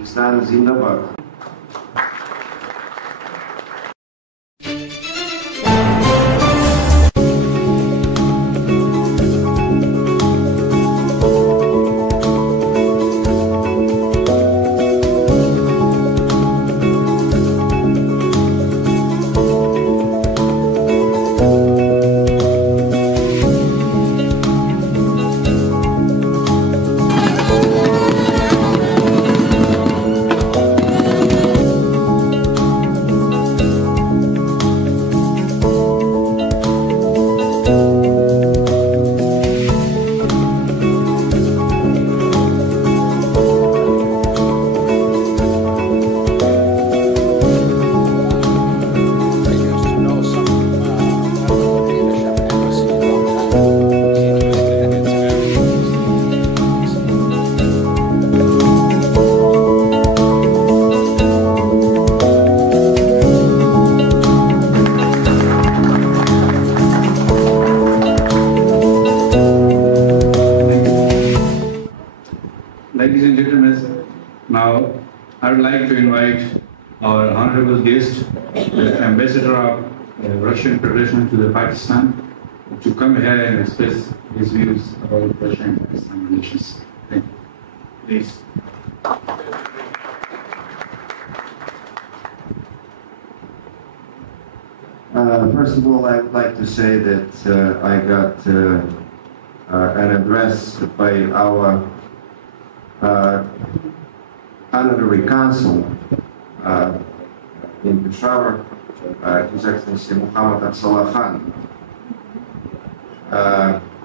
Pakistan Zindabad. Ladies and gentlemen, now I would like to invite our honorable guest, the Ambassador of Russian Federation to the Pakistan, to come here and express his views about Russia and Pakistan relations. Thank you. Please. First of all, I would like to say that I got an address by our honorary consul in Peshawar, His Excellency Muhammad Afzallah Khan.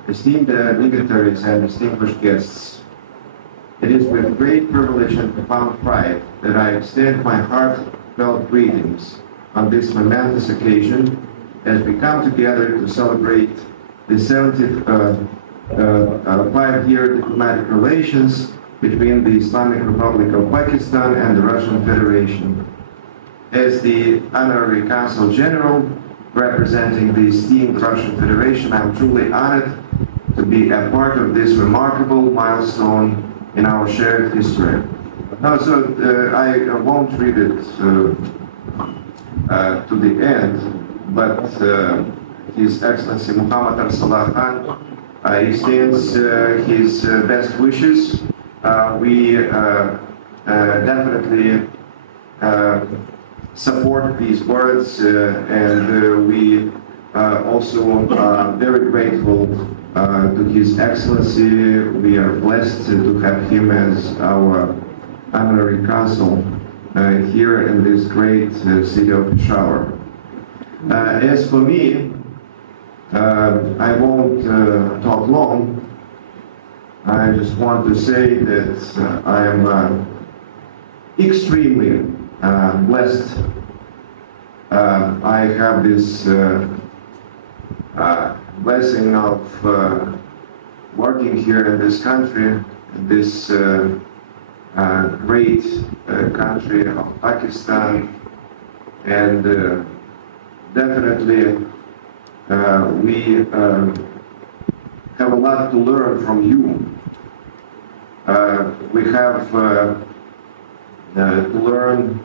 Esteemed dignitaries and distinguished guests, it is with great privilege and profound pride that I extend my heartfelt greetings on this momentous occasion as we come together to celebrate the 75th five-year diplomatic relations between the Islamic Republic of Pakistan and the Russian Federation. As the Honorary Consul General representing the esteemed Russian Federation, I'm truly honored to be a part of this remarkable milestone in our shared history. Now, I won't read it to the end, but His Excellency Muhammad Afzallah Khan extends his best wishes. We definitely support these words, and we also are very grateful to His Excellency. We are blessed to have him as our honorary consul here in this great city of Peshawar. As for me, I won't talk long. I just want to say that I am extremely blessed. I have this blessing of working here in this country, this great country of Pakistan, and definitely we have a lot to learn from you. We have to learn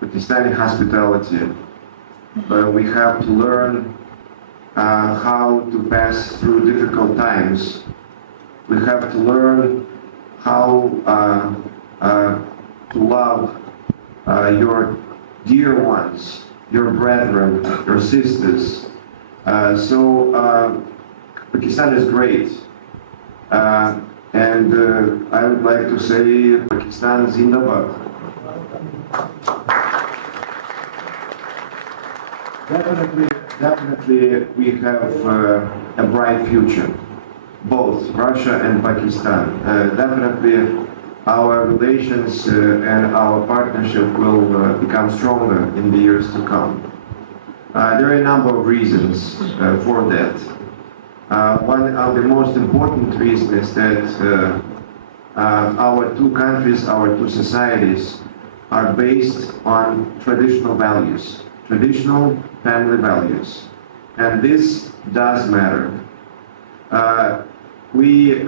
Pakistani hospitality. We have to learn how to pass through difficult times. We have to learn how to love your dear ones, your brethren, your sisters. Pakistan is great. And I would like to say Pakistan Zindabad. Definitely we have a bright future, both Russia and Pakistan. Definitely our relations and our partnership will become stronger in the years to come. There are a number of reasons for that. One of the most important reasons is that our two countries, our two societies are based on traditional values, traditional family values. And this does matter. We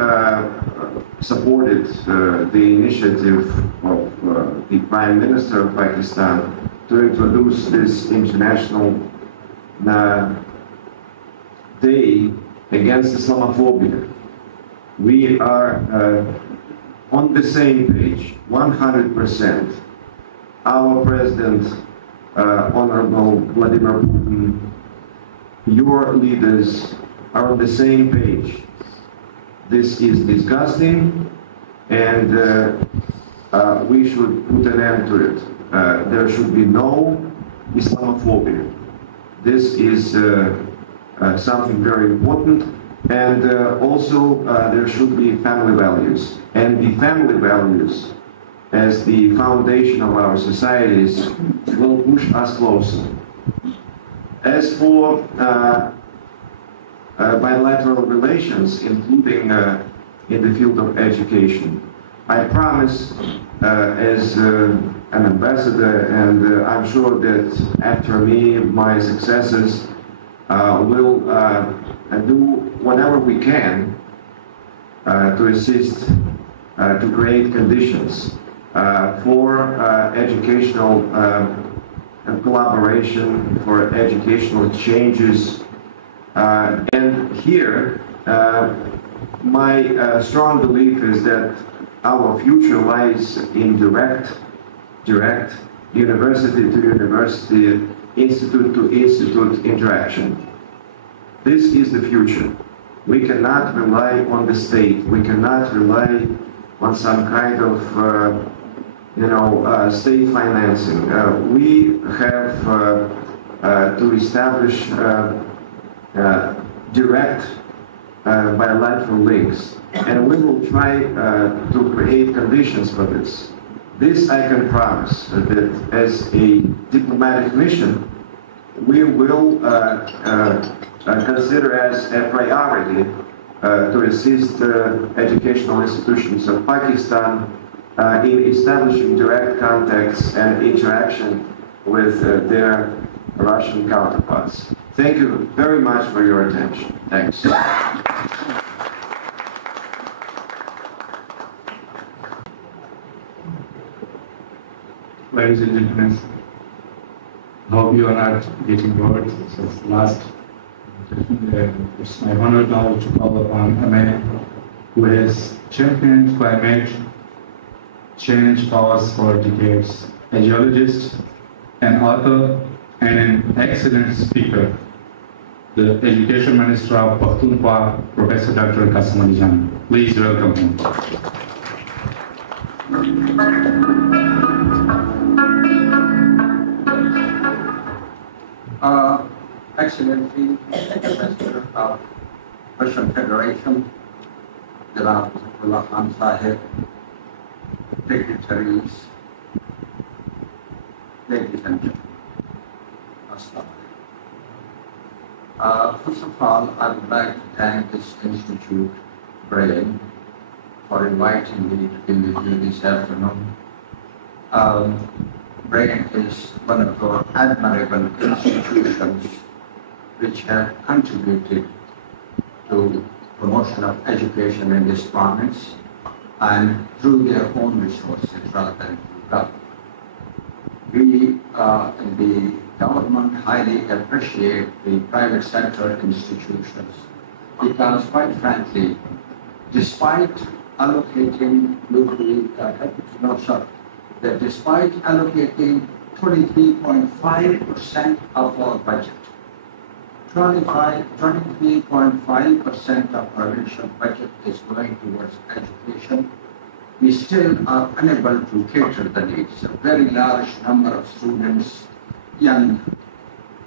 supported the initiative of the Prime Minister of Pakistan to introduce this international day against Islamophobia. We are on the same page, 100%. Our President, Honorable Vladimir Putin, your leaders are on the same page. This is disgusting, and we should put an end to it. There should be no Islamophobia. This is something very important, and also there should be family values. And the family values, as the foundation of our societies, will push us closer. As for bilateral relations, including in the field of education, I promise as an ambassador, and I'm sure that after me, my successors will do whatever we can to assist to create conditions for educational collaboration, for educational exchanges. And here, my strong belief is that our future lies in direct, university-to-university, institute-to-institute interaction. This is the future. We cannot rely on the state. We cannot rely on some kind of, state financing. We have to establish direct bilateral links, and we will try to create conditions for this. This I can promise, that as a diplomatic mission, we will consider as a priority to assist educational institutions of Pakistan in establishing direct contacts and interaction with their Russian counterparts. Thank you very much for your attention. Thanks. Ladies and gentlemen, I hope you are not getting bored. So it's last. It's my honor now to call upon a man who has championed climate change cause for decades, a geologist, an author, and an excellent speaker, the Education Minister of Pakhtunkhwa, Professor Dr. Qasim Ali Jan. Please welcome him. Excellency, Minister of Russian Federation, Janab Zafrullah Khan Sahib, dignitaries, ladies and gentlemen. First of all, I would like to thank this institute, BRAIN, for inviting me to be with you this afternoon. BRAIN is one of our admirable institutions which have contributed to promotion of education in this province, and through their own resources rather than through government. We in the government highly appreciate the private sector institutions because, quite frankly, despite allocating, despite allocating 23.5% of our budget, 23.5% of provincial budget is going towards education, we still are unable to cater the needs. A very large number of students, young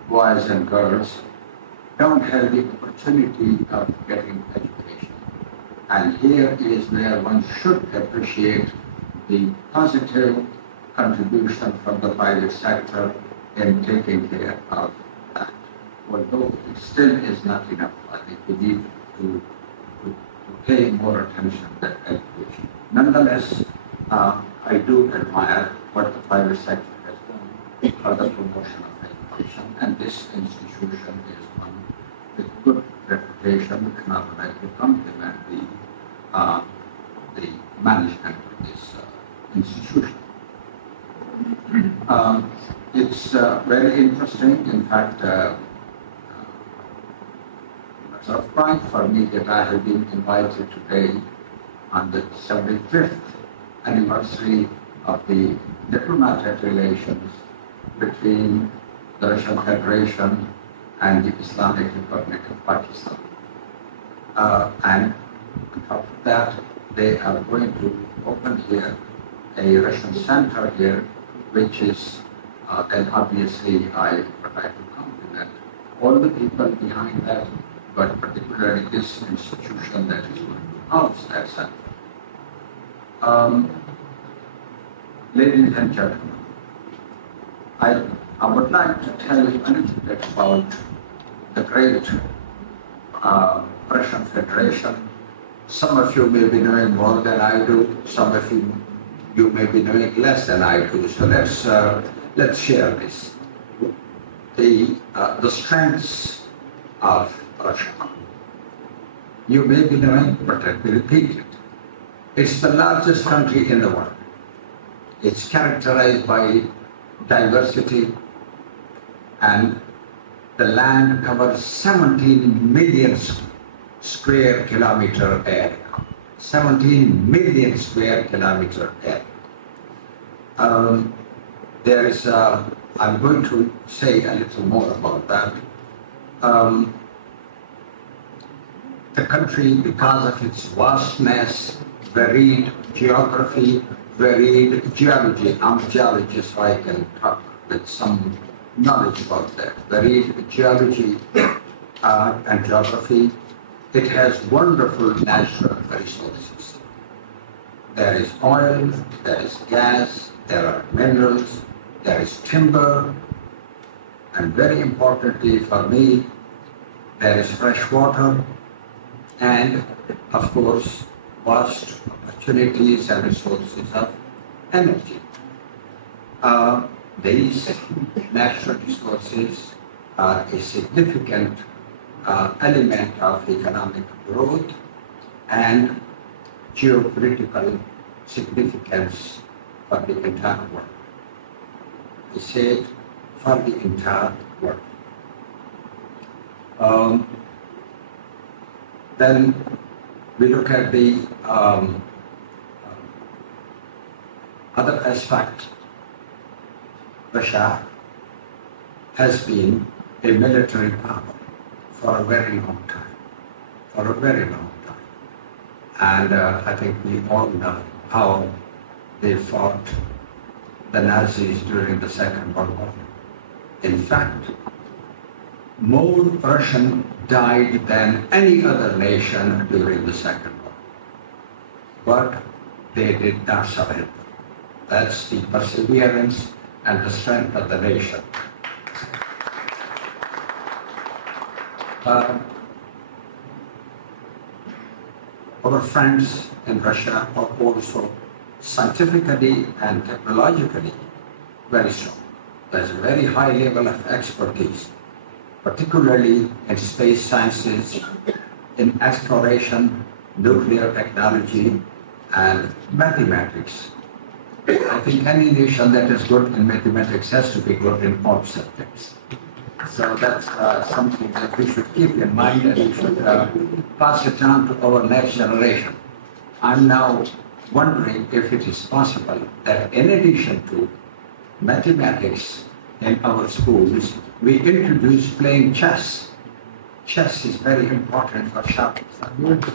boys and girls, don't have the opportunity of getting education. And here is where one should appreciate the positive contribution from the private sector in taking care of that. Although it still is not enough, I think we need to pay more attention to education. Nonetheless, I do admire what the private sector has done for the promotion of education, and this institution is one with good reputation, and I would like to compliment the management of this institution. It's very interesting. In fact, it's a pride for me that I have been invited today on the 75th anniversary of the diplomatic relations between the Russian Federation and the Islamic Republic of Pakistan. And on top of that, they are going to open here a Russian center here, which is then obviously I would like to compliment all the people behind that, but particularly this institution that is going to house that center. Ladies and gentlemen, I would like to tell you a little bit about the great Russian Federation. Some of you may be knowing more than I do. Some of you may be knowing less than I do. So let's share this. The strengths of Russia. You may be knowing, but let me repeat it. It's the largest country in the world. It's characterized by diversity, and the land covers 17 million square kilometer area. 17 million square kilometer area. There is, I'm going to say a little more about that. The country, because of its vastness, varied geography, varied geology. I'm a geologist, so I can talk with some knowledge about that. Varied geology and geography. It has wonderful natural resources. There is oil, there is gas, there are minerals, there is timber, and very importantly for me, there is fresh water, and of course, vast opportunities and resources of energy. These natural resources are a significant element of economic growth and geopolitical significance for the entire world. I said for the entire world. Then we look at the other aspect. Russia has been a military power for a very long time, And I think we all know how they fought the Nazis during the Second World War. In fact, more Russians died than any other nation during the Second World War. But they did not surrender. That's the perseverance and the strength of the nation. Our friends in Russia are also scientifically and technologically very strong. There's a very high level of expertise, particularly in space sciences, in exploration, nuclear technology, and mathematics. I think any nation that is good in mathematics has to be good in all subjects. So that's something that we should keep in mind, and we should pass it on to our next generation. I'm now wondering if it is possible that in addition to mathematics in our schools, we introduce playing chess. Chess is very important for sharp. And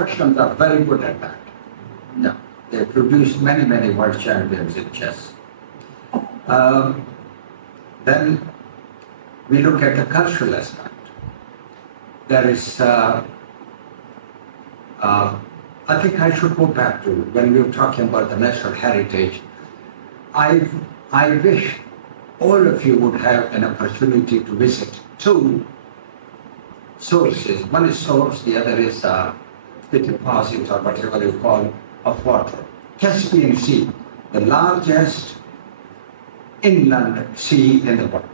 Russians are very good at that. Yeah, they produce many, many world champions in chess. Then we look at the cultural aspect. There is, I think I should go back to when we were talking about the natural heritage. I wish all of you would have an opportunity to visit two sources. One is source, the other is the deposit or whatever you call of water. Caspian Sea, the largest inland sea in the world.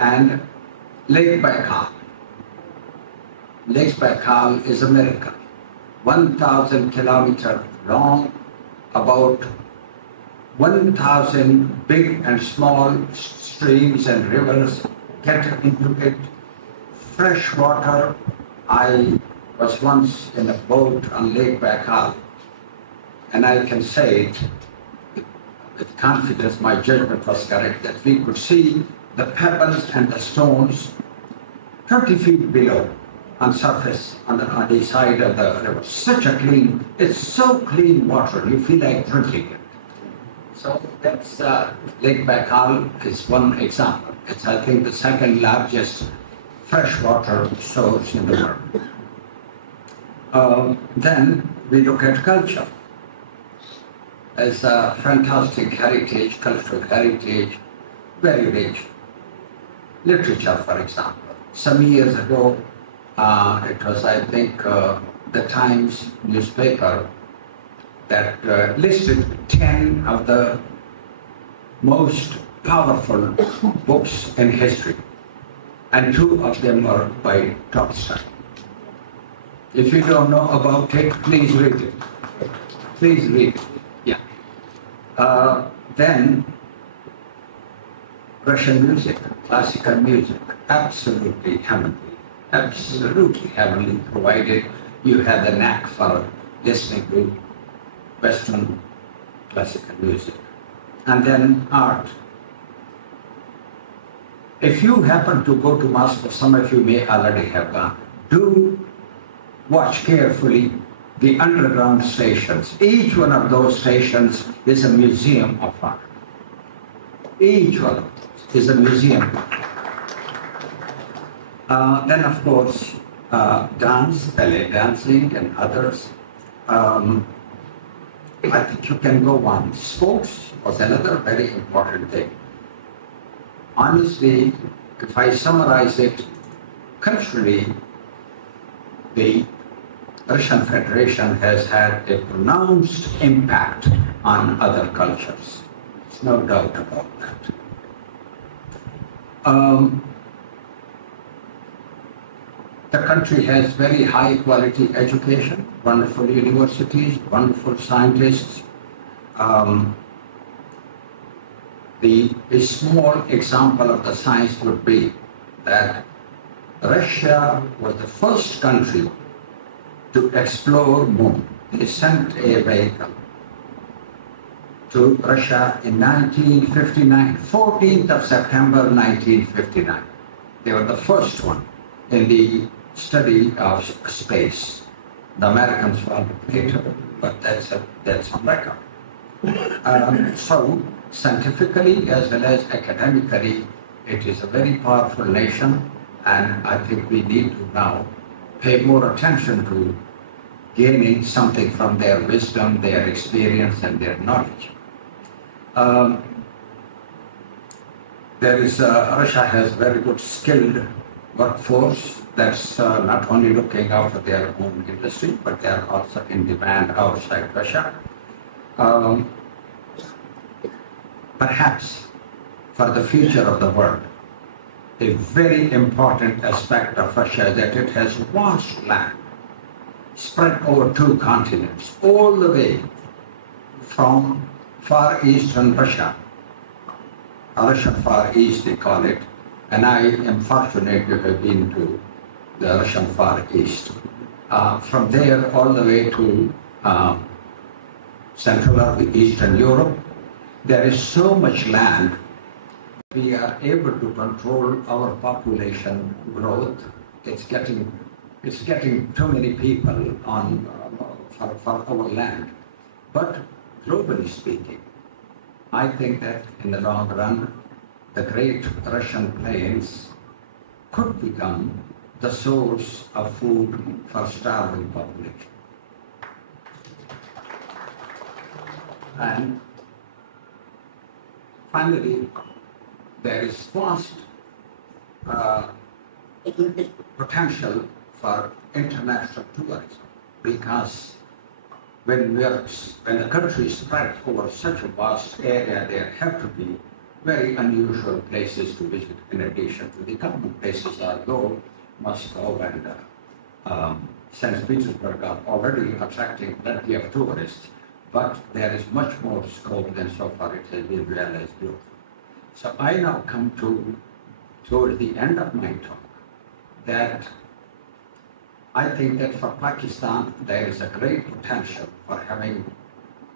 And Lake Baikal. Lake Baikal is a miracle. 1,000 kilometers long, about 1,000 big and small streams and rivers get into it. Fresh water. I was once in a boat on Lake Baikal, and I can say with confidence my judgment was correct, that we could see the pebbles and the stones 30 feet below on surface on the side of the river. Such a clean, it's so clean water, you feel like drinking it. So that's Lake Baikal is one example. It's, I think, the second largest freshwater source in the world. Then we look at culture. As a fantastic heritage, cultural heritage, very rich. Literature, for example. Some years ago, it was, I think, the Times newspaper that listed 10 of the most powerful books in history, and 2 of them are by Tolstoy. If you don't know about it, please read it. Please read it. Yeah. Then Russian music, classical music, absolutely heavenly, provided you have the knack for listening to Western classical music. And then art. If you happen to go to Moscow, some of you may already have gone, do watch carefully the underground stations. Each one of those stations is a museum of art. Each one of those is a museum. Then, of course, dance, ballet dancing, and others. I think you can go on. Sports was another very important thing. Honestly, if I summarize it, culturally, the Russian Federation has had a pronounced impact on other cultures. There's no doubt about that. The country has very high quality education, wonderful universities, wonderful scientists. A small example of the science would be that Russia was the first country to explore moon. They sent a vehicle to Russia in 1959, 14th of September 1959. They were the first one in the study of space. The Americans found it later, but that's on record. So, scientifically as well as academically, it is a very powerful nation, and I think we need to now pay more attention to gaining something from their wisdom, their experience, and their knowledge. Russia has very good skilled workforce that's not only looking out for their own industry, but they are also in demand outside Russia. Perhaps for the future of the world, a very important aspect of Russia is that it has vast land spread over 2 continents, all the way from far eastern Russia, Russian Far East they call it, and I am fortunate to have been to the Russian Far East. From there all the way to Central or Eastern Europe, there is so much land. We are able to control our population growth. It's getting too many people on for our land. But globally speaking, I think that in the long run, the great Russian plains could become the source of food for starving population. And finally, there is vast potential for international tourism, because when the country is spread over such a vast area, there have to be very unusual places to visit in addition to the common places, although Moscow and St. Petersburg are already attracting plenty of tourists. but there is much more scope than so far it has been realized globally. So I now come towards the end of my talk that I think that for Pakistan there is a great potential for having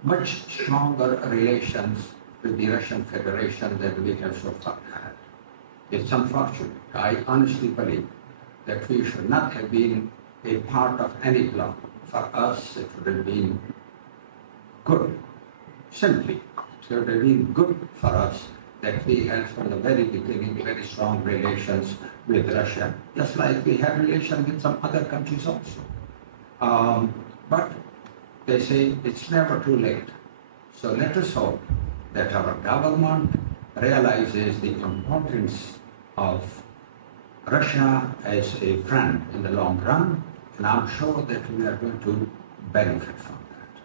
much stronger relations with the Russian Federation than we have so far had. It's unfortunate. I honestly believe that we should not have been a part of any bloc. For us, it would have been good. Simply, it would have been good for us that we had from the very beginning very strong relations with Russia, just like we have relations with some other countries also. But they say it's never too late. So let us hope that our government realizes the importance of Russia as a friend in the long run, and I'm sure that we are going to benefit from that.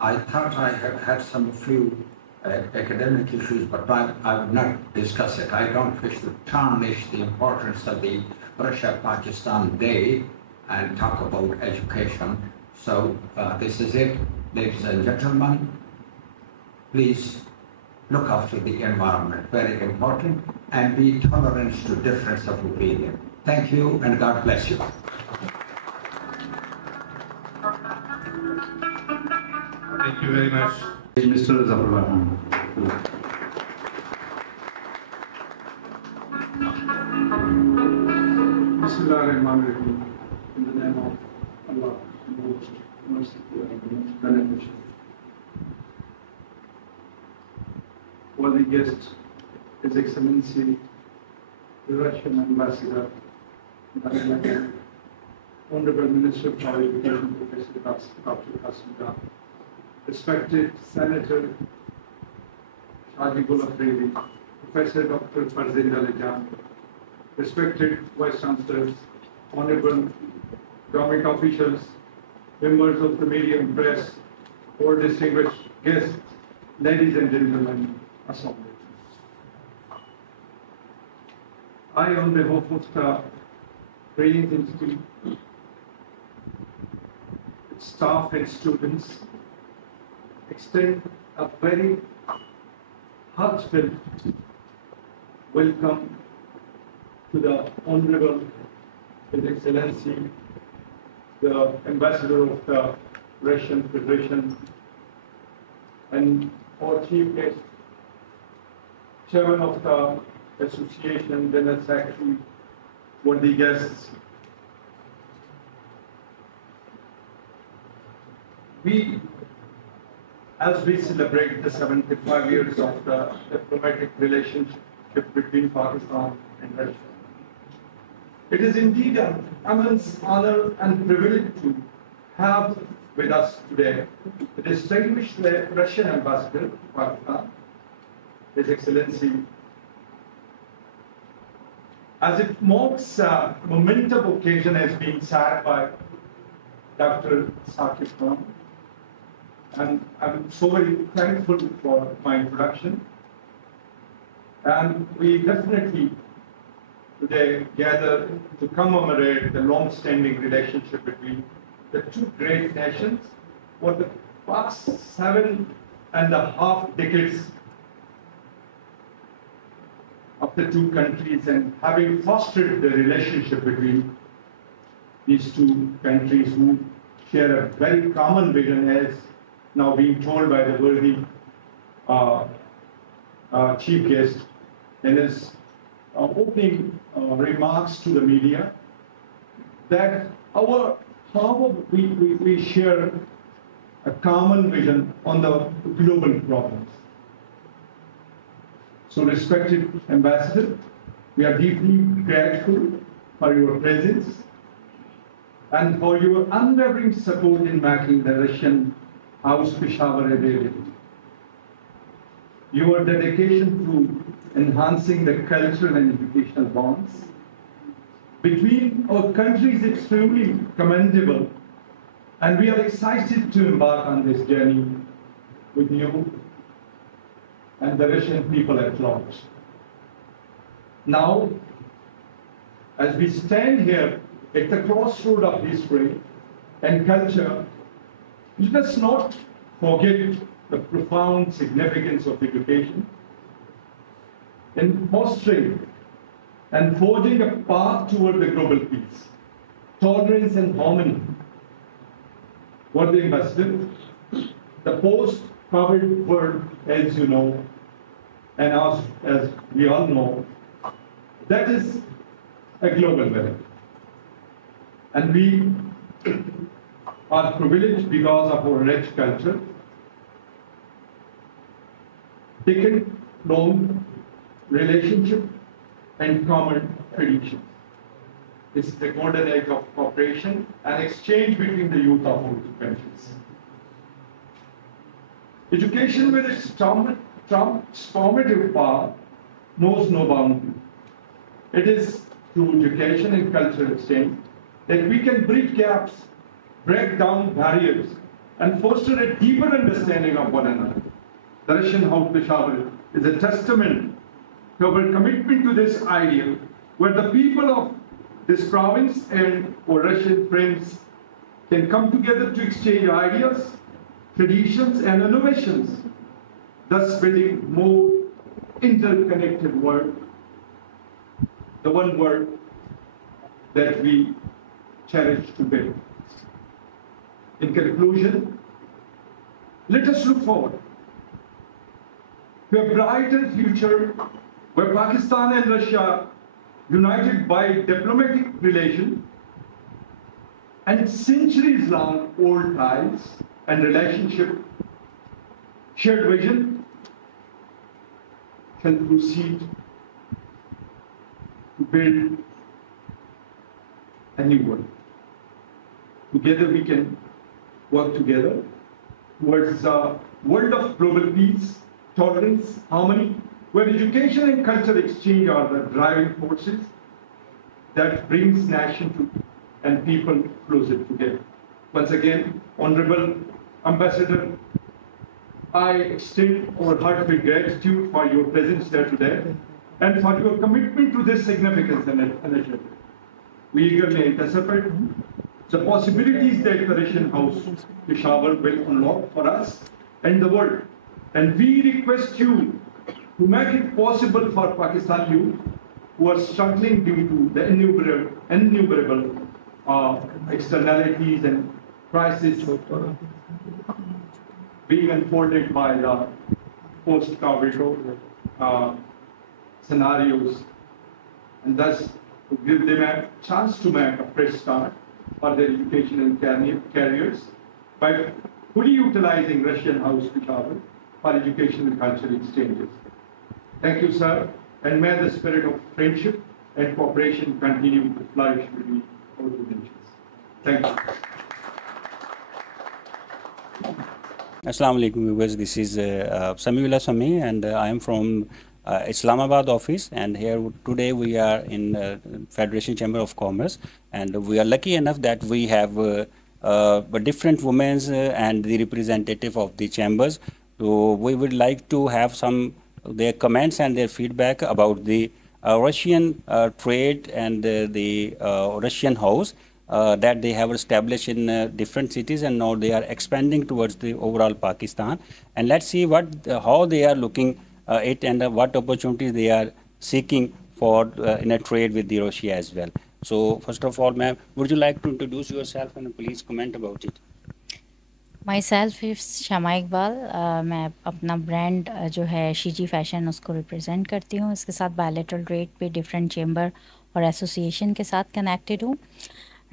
I thought I had some few academic issues, but I would not discuss it. I don't wish to tarnish the importance of the Russia-Pakistan Day and talk about education. So this is it, ladies and gentlemen. Please look after the environment, very important, and be tolerant to difference of opinion. Thank you, and God bless you. Thank you very much, Mr. Zafarullah. Bismillahirrahmanirrahim. In the name of Allah, the most merciful and the most beneficial. Worthy guest, His Excellency, the Russian Ambassador, Honorable Minister for Education, Professor Dr. Qasim Jah, respected Senator Shahidul Afridi, Professor Dr. Farzin Ali Jan, respected Vice Chancellors, Honorable government officials, members of the media and press, or distinguished guests, ladies and gentlemen, Assalamu alaikum. I, on behalf of the Training Institute, staff and students, extend a very heartfelt welcome to the Honorable His Excellency, the Ambassador of the Russian Federation, and our Chief Guest, Chairman of the Association, General Secretary, worthy guests. As we celebrate the 75 years of the diplomatic relationship between Pakistan and Russia, it is indeed an immense honor and privilege to have with us today the distinguished Russian Ambassador to Pakistan, His Excellency. As it marks a momentous occasion as being said by Dr. Saqib Khan, and I'm so very thankful for my introduction. And we definitely today gather to commemorate the long-standing relationship between the two great nations for the past 7.5 decades of the two countries, and having fostered the relationship between these two countries who share a very common vision, as now being told by the worthy chief guest in his opening remarks to the media, that we share a common vision on the global problems. So, respected Ambassador, we are deeply grateful for your presence and for your unwavering support in making the Russian House Peshawar a reality. Your dedication to enhancing the cultural and educational bonds between our countries is extremely commendable, and we are excited to embark on this journey with you and the Russian people at large. Now, as we stand here at the crossroad of history and culture, let us not forget the profound significance of education in fostering and forging a path toward the global peace, tolerance and harmony. Worthy Ambassador, the post-COVID world, as you know, and as we all know, that is a global village. And we are privileged because of our rich culture, decade-long relationship and common traditions. This is the golden age of cooperation and exchange between the youth of our two countries. Education with its transformative power knows no boundary. It is through education and cultural exchange that we can bridge gaps, break down barriers, and foster a deeper understanding of one another. The Russian House Peshawar is a testament to our commitment to this ideal, where the people of this province and our Russian friends can come together to exchange ideas, traditions, and innovations, thus building more interconnected world, the one world that we cherish to build. In conclusion, let us look forward to a brighter future where Pakistan and Russia, united by diplomatic relations and centuries-long old ties and relationship, shared vision, can proceed to build a new world. Together we can work together towards a world of global peace, tolerance, harmony, where education and cultural exchange are the driving forces that brings nation and people closer together. Once again, Honorable Ambassador, I extend our heartfelt gratitude for your presence here today and for your commitment to this significant initiative. We eagerly anticipate the possibilities that the Russian House Peshawar will unlock for us and the world. And we request you to make it possible for Pakistan youth who are struggling due to the innumerable externalities and crises being unfolded by the post-COVID scenarios, and thus to give them a chance to make a fresh start for their education and careers by fully utilizing Russian House Peshawar for education and cultural exchanges. Thank you, sir, and may the spirit of friendship and cooperation continue to flourish between our two nations. Thank you. Assalamu alaikum viewers, this is Samiullah Sami and I am from Islamabad office, and here today we are in Federation Chamber of Commerce, and we are lucky enough that we have different women and the representative of the chambers. So we would like to have some their comments and their feedback about the Russian trade and the Russian house that they have established in different cities, and now they are expanding towards the overall Pakistan. And let's see how they are looking it and what opportunities they are seeking for in a trade with the Russia as well. So first of all, ma'am, would you like to introduce yourself and please comment about it? Myself is शमा इकबाल। मैं अपना brand जो है शीजी fashion उसको represent करती हूँ। इसके साथ bilateral trade पे डिफरेंट चेंबर और एसोसिएशन के साथ कनेक्टेड हूँ।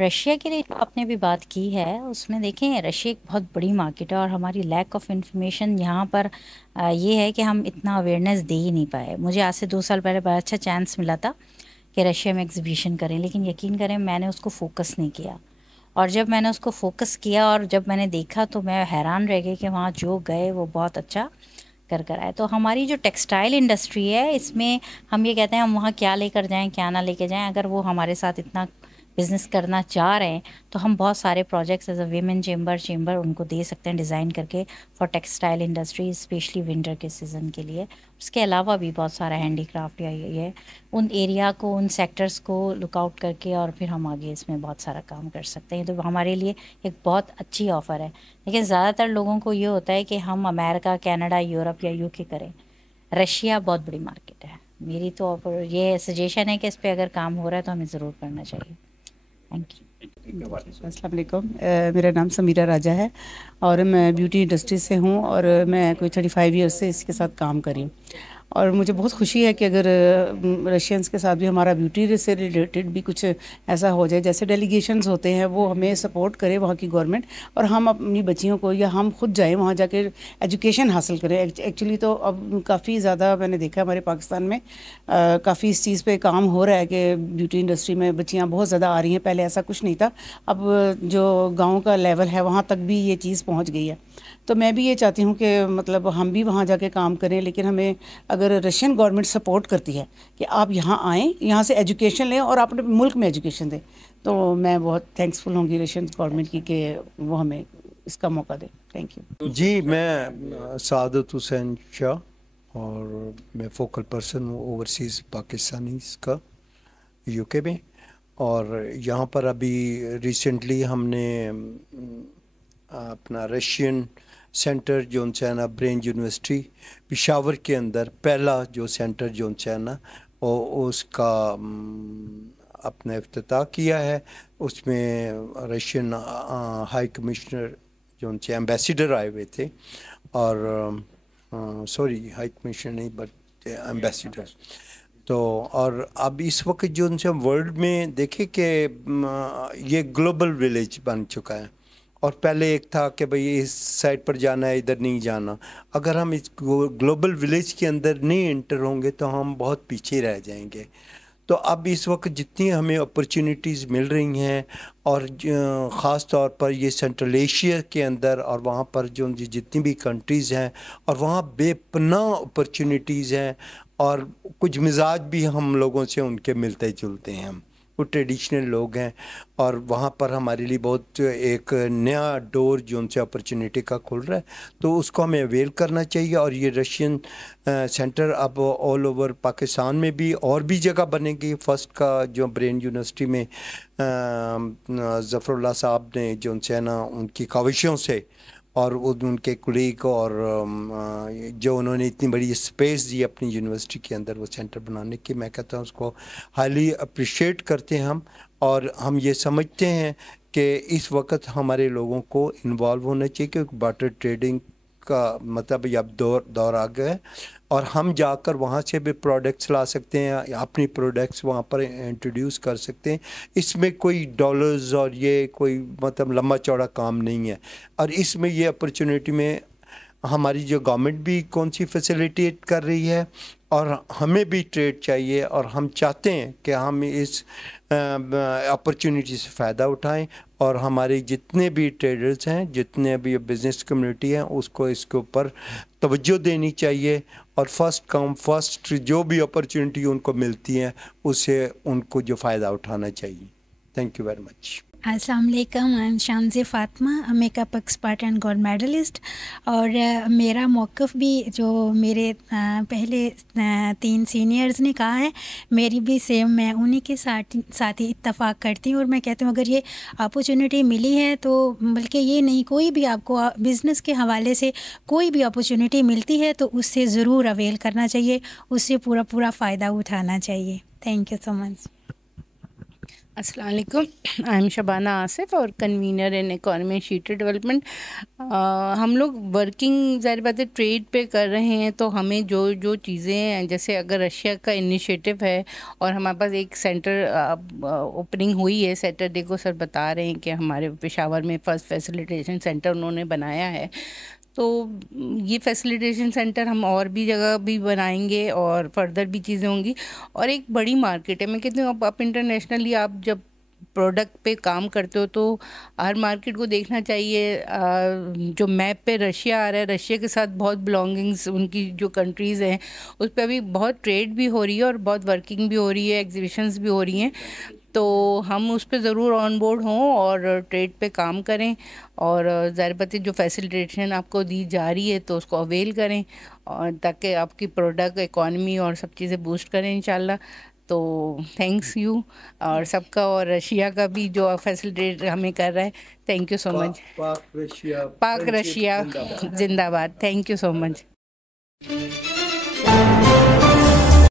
रशिया के लिए आपने भी बात की है, उसमें देखें रशिया एक बहुत बड़ी मार्केट है और हमारी लैक ऑफ इंफॉर्मेशन यहाँ पर ये है कि हम इतना अवेयरनेस दे ही नहीं पाए। मुझे आज से 2 साल पहले बड़ा अच्छा चांस मिला था कि रशिया में एग्जीबिशन करें, लेकिन यकीन करें मैंने उसको फोकस नहीं किया। और जब मैंने उसको फोकस किया और जब मैंने देखा तो मैं हैरान रह गई कि वहाँ जो गए वो बहुत अच्छा कर आए। तो हमारी जो टेक्सटाइल इंडस्ट्री है इसमें हम ये कहते हैं हम वहाँ क्या लेकर जाएं क्या ना लेकर जाएं, अगर वो हमारे साथ इतना بزنس کرنا چاہ رہے ہیں تو ہم بہت سارے projects as a women chamber ان کو دے سکتے ہیں ڈیزائن کر کے for textile industry especially winter کے سیزن کے لیے. اس کے علاوہ بھی بہت سارا ہینڈی کرافٹ یا یہ ہے ان ایریا کو ان سیکٹرز کو لک آؤٹ کر کے اور پھر ہم آگے اس میں بہت سارا کام کر سکتے ہیں. تو ہمارے لیے ایک بہت اچھی آفر ہے. لیکن زیادہ تر لوگوں کو یہ ہوتا ہے کہ ہم امریکہ کینیڈا یورپ یا UK کریں. رشیا بہت بڑی مارکیٹ ہے. میری تو یہ سجیشن ہے کہ اس پہ اگر کام ہو رہا ہے تو ہمیں ضرور کرنا چاہیے. Thank you. السلام علیکم. میرا نام سمیرہ راجہ ہے اور میں بیوٹی انڈسٹری سے ہوں اور میں کوئی 35 ایئرس سے اس کے ساتھ کام کری ہوں. اور مجھے بہت خوشی ہے کہ اگر رشینس کے ساتھ بھی ہمارا بیوٹی سے ریلیٹڈ بھی کچھ ایسا ہو جائے، جیسے ڈیلیگیشنز ہوتے ہیں وہ ہمیں سپورٹ کرے وہاں کی گورنمنٹ، اور ہم اپنی بچیوں کو یا ہم خود جائیں وہاں جا کے ایجوکیشن حاصل کریں. ایکچولی تو اب کافی زیادہ میں نے دیکھا ہمارے پاکستان میں کافی اس چیز پہ کام ہو رہا ہے کہ بیوٹی انڈسٹری میں بچیاں بہت زیادہ آ رہی ہیں. پہلے ایسا کچھ نہیں تھا، اب جو گاؤں کا لیول ہے وہاں تک بھی یہ چیز پہنچ گئی ہے. تو میں بھی یہ چاہتی ہوں کہ مطلب ہم بھی وہاں جا کے کام کریں، لیکن ہمیں اگر رشین گورنمنٹ سپورٹ کرتی ہے کہ آپ یہاں آئیں، یہاں سے ایجوکیشن لیں اور اپنے ملک میں ایجوکیشن دیں، تو میں بہت تھینکس فل ہوں گی رشین گورنمنٹ کی کہ وہ ہمیں اس کا موقع دے. Thank you. جی میں سعادت حسین شاہ اور میں فوکل پرسن ہوں اوورسیز پاکستانیز کا UK میں. اور یہاں پر ابھی ریسنٹلی ہم نے اپنا رشین سینٹر جو ہے نا برین یونیورسٹی پشاور کے اندر پہلا جو سینٹر جو ہے نا اس کا اپنا افتتاح کیا ہے. اس میں رشین ہائی کمشنر جو ایمبیسیڈر آئے ہوئے تھے، اور سوری ہائی کمشنر نہیں بٹ ایمبیسیڈر. تو اور اب اس وقت جو ان سے ورلڈ میں دیکھیں کہ یہ گلوبل ولیج بن چکا ہے، اور پہلے ایک تھا کہ بھئی اس سائڈ پر جانا ہے ادھر نہیں جانا. اگر ہم اس گلوبل ولیج کے اندر نہیں انٹر ہوں گے تو ہم بہت پیچھے رہ جائیں گے. تو اب اس وقت جتنی ہمیں اپرچونیٹیز مل رہی ہیں، اور خاص طور پر یہ سینٹرل ایشیا کے اندر اور وہاں پر جو جتنی بھی کنٹریز ہیں، اور وہاں بے پناہ اپرچونیٹیز ہیں، اور کچھ مزاج بھی ہم لوگوں سے ان کے ملتے جلتے ہیں. وہ ٹریڈیشنل لوگ ہیں، اور وہاں پر ہمارے لیے بہت ایک نیا ڈور جو ان سے اپرچونیٹی کا کھل رہا ہے، تو اس کو ہمیں اویل کرنا چاہیے. اور یہ رشین سینٹر اب آل اوور پاکستان میں بھی اور بھی جگہ بنے گی. فرسٹ کا جو برین یونیورسٹی میں ظفر اللہ صاحب نے جو ان سے نا ان کی کاوشوں سے اور ان کے کلیگ اور جو انہوں نے اتنی بڑی اسپیس دی اپنی یونیورسٹی کے اندر وہ سینٹر بنانے کی، میں کہتا ہوں اس کو ہائیلی اپریشیٹ کرتے ہیں ہم. اور ہم یہ سمجھتے ہیں کہ اس وقت ہمارے لوگوں کو انوالو ہونا چاہیے، کہ بارٹر ٹریڈنگ کا مطلب یہ اب دور آ گیا ہے، اور ہم جا کر وہاں سے بھی پروڈکٹس لا سکتے ہیں، اپنی پروڈکٹس وہاں پر انٹروڈیوس کر سکتے ہیں. اس میں کوئی ڈالرز اور یہ کوئی مطلب لمبا چوڑا کام نہیں ہے. اور اس میں یہ اپرچونیٹی میں ہماری جو گورنمنٹ بھی کون سی فیسیلیٹیٹ کر رہی ہے، اور ہمیں بھی ٹریڈ چاہیے، اور ہم چاہتے ہیں کہ ہم اس اپرچونیٹی سے فائدہ اٹھائیں، اور ہمارے جتنے بھی ٹریڈرز ہیں، جتنے بھی بزنس کمیونٹی ہیں، اس کو اس کے اوپر توجہ دینی چاہیے، اور فرسٹ کم فرسٹ جو بھی اپرچونیٹی ان کو ملتی ہیں اسے ان کو جو فائدہ اٹھانا چاہیے. Thank you very much. السلام علیکم. I am Shanzay Fatima, makeup expert and gold medalist. اور میرا موقف بھی جو میرے پہلے 3 سینئرز نے کہا ہے، میری بھی سیم، میں انہی کے ساتھ ہی اتفاق کرتی ہوں. اور میں کہتی ہوں اگر یہ اپرچونیٹی ملی ہے تو بلکہ یہ نہیں، کوئی بھی آپ کو بزنس کے حوالے سے کوئی بھی اپرچونیٹی ملتی ہے تو اس سے ضرور اویل کرنا چاہیے، اس سے پورا فائدہ اٹھانا چاہیے. تھینک یو سو مچ. السلام علیکم. آئی ایم شبانہ آصف اور کنوینر ان اکانومی شیٹر ڈیولپمنٹ. ہم لوگ ورکنگ ظاہر بات ہے ٹریڈ پہ کر رہے ہیں، تو ہمیں جو چیزیں ہیں، جیسے اگر رشیا کا انیشیٹو ہے اور ہمارے پاس ایک سینٹر اوپننگ ہوئی ہے سیٹرڈے کو، سر بتا رہے ہیں کہ ہمارے پشاور میں فرسٹ فیسیلیٹیشن سینٹر انہوں نے بنایا ہے. تو یہ فیسیلیٹیشن سینٹر ہم اور بھی جگہ بھی بنائیں گے اور فردر بھی چیزیں ہوں گی. اور ایک بڑی مارکیٹ ہے، میں کہتی ہوں اب انٹرنیشنلی آپ جب प्रोडक्ट पे काम करते हो तो हर मार्केट को देखना चाहिए। जो मैप पे रशिया आ रहा है, रशिया के साथ बहुत बिलोंगिंग्स उनकी जो कंट्रीज़ हैं उस पर अभी बहुत ट्रेड भी हो रही है और बहुत वर्किंग भी हो रही है, एग्जीबिशंस भी हो रही हैं, तो हम उस पर ज़रूर ऑन बोर्ड हों और ट्रेड पे काम करें और ज़ाहिर बात है जो फैसिलिटेशन आपको दी जा रही है तो उसको अवेल करें और ताकि आपकी प्रोडक्ट इकॉनमी और सब चीज़ें बूस्ट करें इंशाल्लाह। तो थैंक्स यू और सबका और रशिया का भी जो फैसिलिटेट हमें कर रहा है, थैंक यू सो मच। पाक रशिया पाक रशिया जिंदाबाद। Thank you so much.